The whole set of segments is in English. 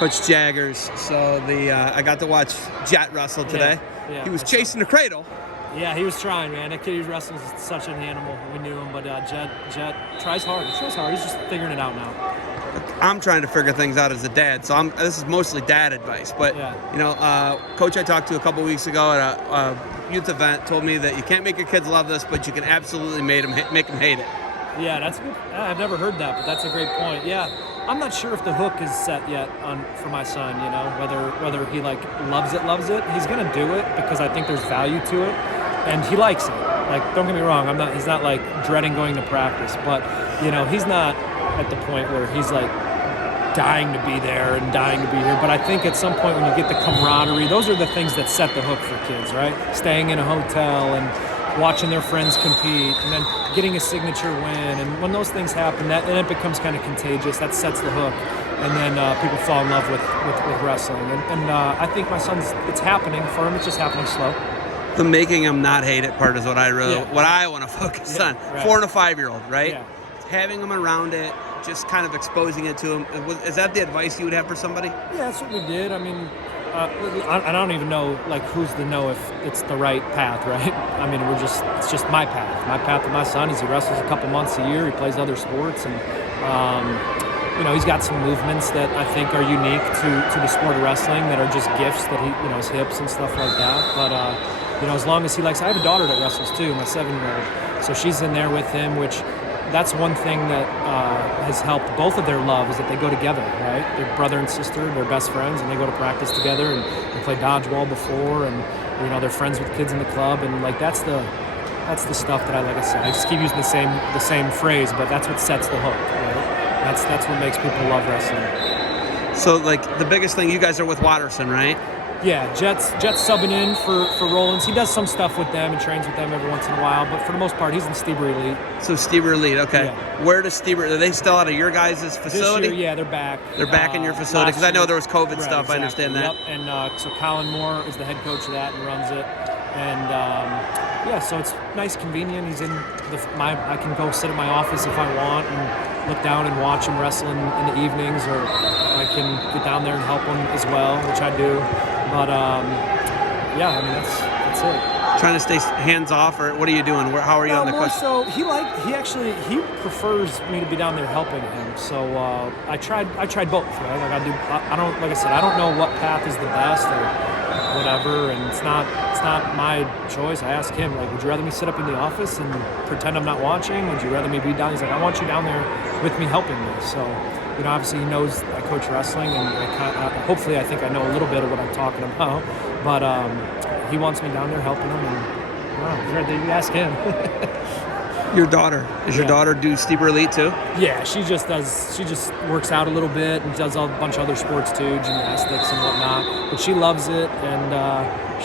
Coach Jaggers. So I got to watch Jet wrestle today. Yeah, he was chasing the cradle. Yeah, he was trying, man. That kid who wrestles is such an animal. We knew him, but Jet tries hard. He tries hard. He's just figuring it out now. I'm trying to figure things out as a dad, so this is mostly dad advice. But Coach I talked to a couple weeks ago at a youth event told me that you can't make your kids love this, but you can absolutely make them hate it. Yeah, that's good. I've never heard that, but that's a great point. Yeah, I'm not sure if the hook is set yet for my son. You know, whether he loves it. He's gonna do it because I think there's value to it, and he likes it. Like, don't get me wrong, he's not like dreading going to practice, but he's not at the point where he's like dying to be there and dying to be here. But I think at some point when you get the camaraderie, those are the things that set the hook for kids, right? Staying in a hotel and watching their friends compete and then getting a signature win. And when those things happen, then it becomes kind of contagious. That sets the hook. And then people fall in love with wrestling. And I think my son's, it's happening for him. It's just happening slow. The making him not hate it part is what I want to focus on. Right. 4 and a 5-year-old, right? Yeah. Having him around it, just kind of exposing it to him. Is that the advice you would have for somebody? Yeah, that's what we did. I mean, I don't even know who's to know if it's the right path, right? I mean, it's just my path with my son. He wrestles a couple months a year. He plays other sports, and he's got some movements that I think are unique to the sport of wrestling that are just gifts that he, his hips and stuff like that. But as long as he likes, I have a daughter that wrestles too, my 7-year-old. So she's in there with him, which that's one thing that has helped both of their love is that they go together, right? They're brother and sister, they're best friends, and they go to practice together, and they play dodgeball before, and they're friends with kids in the club, and that's the stuff that I said, I just keep using the same phrase, but that's what sets the hook, right? That's what makes people love wrestling. So the biggest thing, you guys are with Watterson, right? Yeah, Jet's subbing in for Rollins. He does some stuff with them and trains with them every once in a while, but for the most part, he's in Steber Elite. So Steber Elite, okay. Yeah. Where does Steber? Are they still out of your guys' facility? This year, yeah, they're back. They're back in your facility because I know there was COVID stuff. Exactly. I understand that. Yep. And so Colin Moore is the head coach of that and runs it. And so it's nice, convenient. He's in I can go sit at my office if I want and look down and watch him wrestle in the evenings, or I can get down there and help him as well, which I do. But that's it. Trying to stay hands off, or what are you doing? How are you on the question? So he prefers me to be down there helping him. So I tried both, right? I don't know what path is the best or whatever, and it's not my choice. I asked him, would you rather me sit up in the office and pretend I'm not watching? Would you rather me be down? He's like, I want you down there with me helping me. So obviously he knows I coach wrestling, and hopefully I think I know a little bit of what I'm talking about. But he wants me down there helping him, and you ask him. Your daughter. Does your daughter do Steber Elite too? Yeah, she just works out a little bit and does a bunch of other sports too, gymnastics and whatnot. But she loves it, and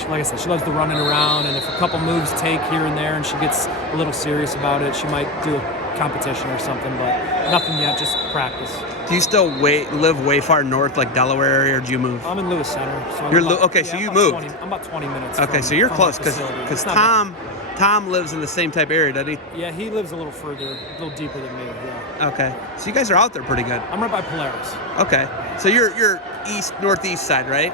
like I said, she loves the running around. And if a couple moves take here and there, and she gets a little serious about it, she might do a competition or something. But nothing yet, just practice. Do you still live way far north, like Delaware area, or do you move? I'm in Lewis Center. So so you moved. I'm about 20 minutes. Okay, so you're close because Tom lives in the same type area, doesn't he? Yeah, he lives a little further, a little deeper than me. Yeah. Okay, so you guys are out there pretty good. I'm right by Polaris. Okay, so you're northeast side, right?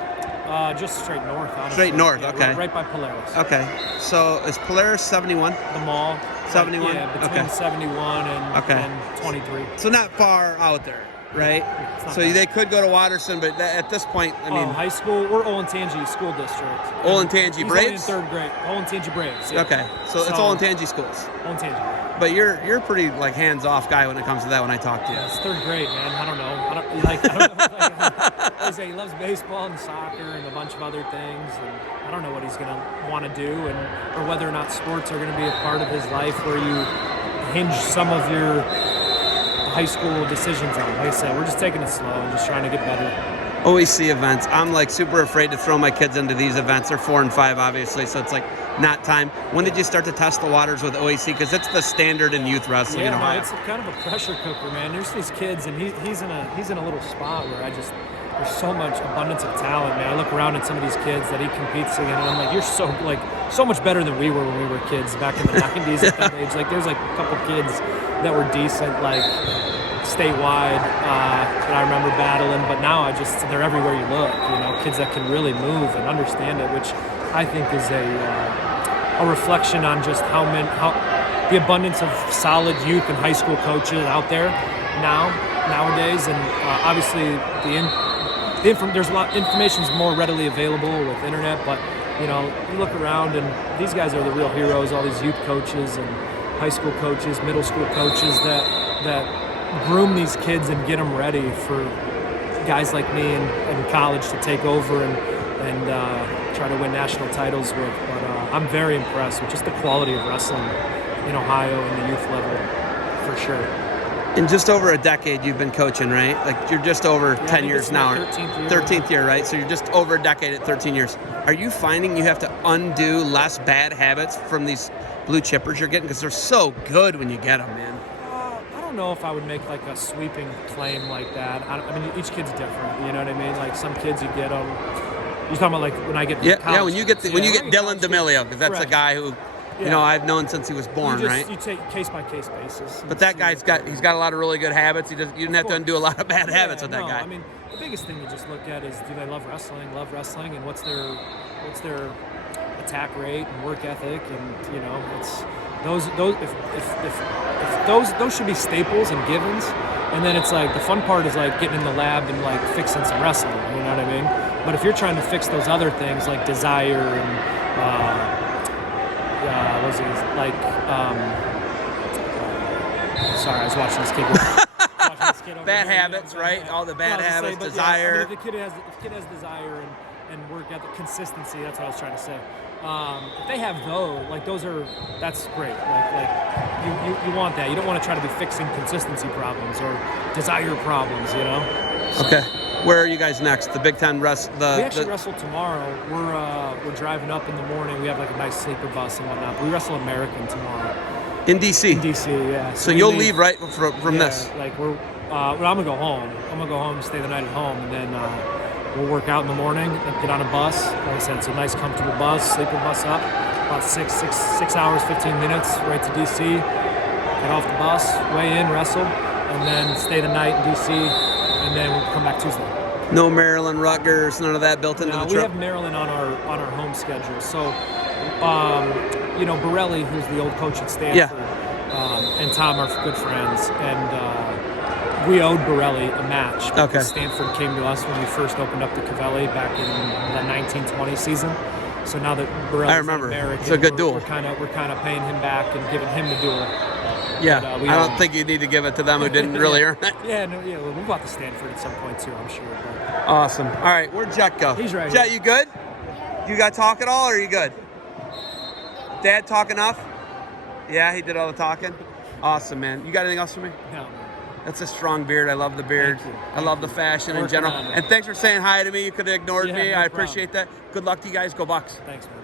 Just straight north. Honestly. Straight north. Yeah, okay. Right by Polaris. Okay, so is Polaris 71? The mall. 71. Yeah, between 71 and 23. So not far out there. Right? So they could go to Watterson, but at this point, high school, we're Olentangy School District. Olentangy Braves? He's only in 3rd grade. Olentangy Braves. Yeah. Okay, so it's Olentangy schools. Olentangy. But you're a pretty hands-off guy when it comes to that. When I talk to you, it's 3rd grade, man. I don't know. I say he loves baseball and soccer and a bunch of other things, and I don't know what he's gonna want to do, or whether or not sports are going to be a part of his life where you hinge some of your high school decisions on. Like I said, we're just taking it slow and just trying to get better. OAC events. I'm super afraid to throw my kids into these events. They're 4 and 5, obviously, so it's not time. When did you start to test the waters with OAC? Because it's the standard in youth wrestling in Ohio. It's kind of a pressure cooker, man. There's these kids, and he's in a little spot where there's so much abundance of talent, man. I look around at some of these kids that he competes against, and I'm like, you're so much better than we were when we were kids back in the 90s at that age. There's a couple kids that were decent, statewide that I remember battling, but now they're everywhere you look. Kids that can really move and understand it, which I think is a reflection on just how the abundance of solid youth and high school coaches out there nowadays, and obviously there's a lot. Information's more readily available with internet, but you look around and these guys are the real heroes. All these youth coaches and high school coaches, middle school coaches that groom these kids and get them ready for guys like me in college to take over and try to win national titles with. But I'm very impressed with just the quality of wrestling in Ohio and the youth level, for sure. In just over a decade, you've been coaching, right? Like you're just over 10 years now. 13th year, right? So you're just over a decade at 13 years. Are you finding you have to undo less bad habits from these blue chippers you're getting? Because they're so good when you get them, man. I don't know if I would make like a sweeping claim like that. I mean, each kid's different. You know what I mean? Like some kids, you get them. You're talking about like when I get when you get Dylan D'Amelio, because that's a guy who. I've known since he was born, right? You take case-by-case basis. But that guy's got a lot of really good habits. You didn't have to undo a lot of bad habits with that guy. I mean, the biggest thing you just look at is, do they love wrestling, and what's their attack rate and work ethic, and it's those if those should be staples and givens. And then it's like the fun part is like getting in the lab and like fixing some wrestling. You know what I mean? But if you're trying to fix those other things like desire and sorry, I was watching this kid. Bad habits, right? All the bad habits, desire. Yeah, if the kid has desire and work ethic, consistency. That's what I was trying to say. If they have that's great. Like you want that. You don't want to try to be fixing consistency problems or desire problems. So. Okay. Where are you guys next? The Big Ten rest. We actually wrestle tomorrow. We're driving up in the morning. We have like a nice sleeper bus and whatnot. But we wrestle American tomorrow. In DC. In DC, yeah. So you'll leave right from this. Like I'm gonna go home. I'm gonna go home, stay the night at home, and then we'll work out in the morning and get on a bus. Like I said, it's a nice, comfortable bus, sleeper bus up. About 6 hours, 15 minutes, right to DC. Get off the bus, weigh in, wrestle, and then stay the night in DC. And then we'll come back Tuesday. No Maryland, Rutgers, none of that built into the trip? We have Maryland on our home schedule. So, Borelli, who's the old coach at Stanford, and Tom are good friends. And we owed Borelli a match because Stanford came to us when we first opened up the Cavelli back in the 1920 season. So now that Borelli's American, it's a good duel. We're kind of paying him back and giving him the duel. Yeah, I don't think you need to give it to them who didn't really earn it. We'll move out to Stanford at some point too, I'm sure. But. Awesome. All right, where'd Jet go? He's right Jet, here. you good? You got talk at all, or are you good? Dad talk enough? Yeah, he did all the talking? Awesome, man. You got anything else for me? No. That's a strong beard. I love the beard. I love the fashion in general. And thanks for saying hi to me. You could have ignored me. I appreciate that. Good luck to you guys. Go Bucks. Thanks, man.